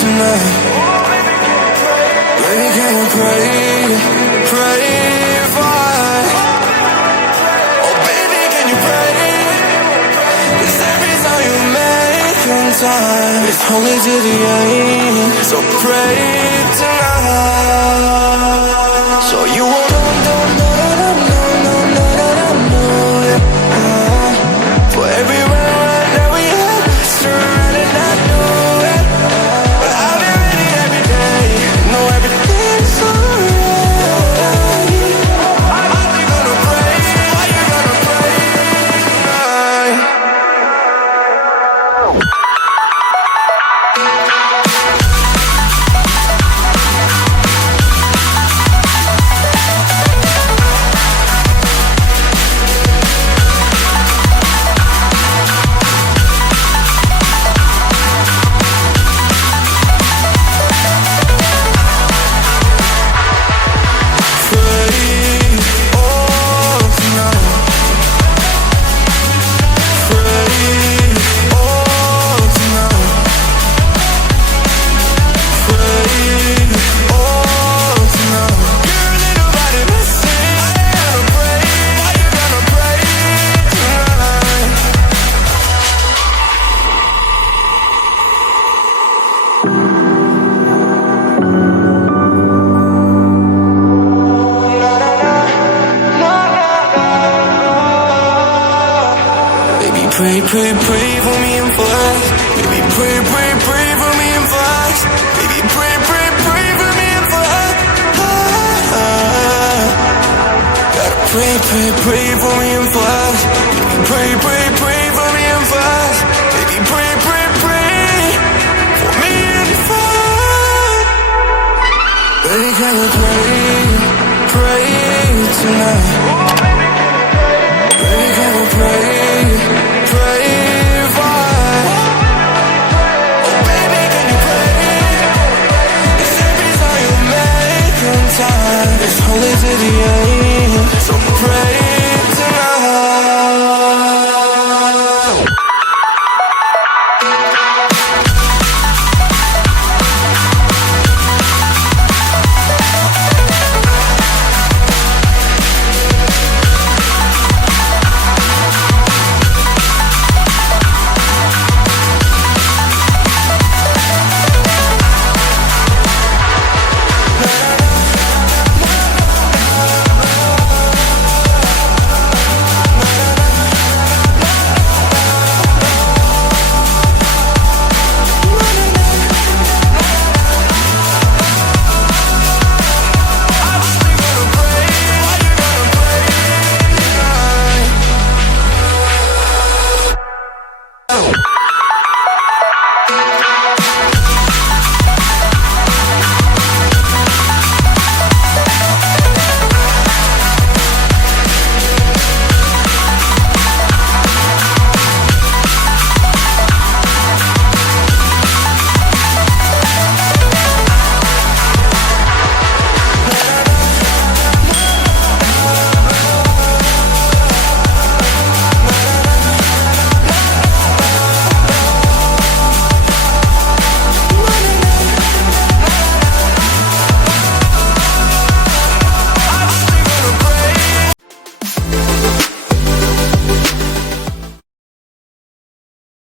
tonight. Baby, can you pray for us? Oh baby, can you pray? 'Cause every time you make time, it's only to the end. So pray tonight. So you won't for every round right now we have surrounded, I know it. But I'll be ready every day. Know everything's alright. Are you gonna pray? Are you gonna pray tonight? Pray for me and fast. Baby, pray for me and fast. Baby, pray for me and fast. Gotta pray for me and fast. Baby, pray for me and fast. Baby, pray for me and fast. Baby, can you pray?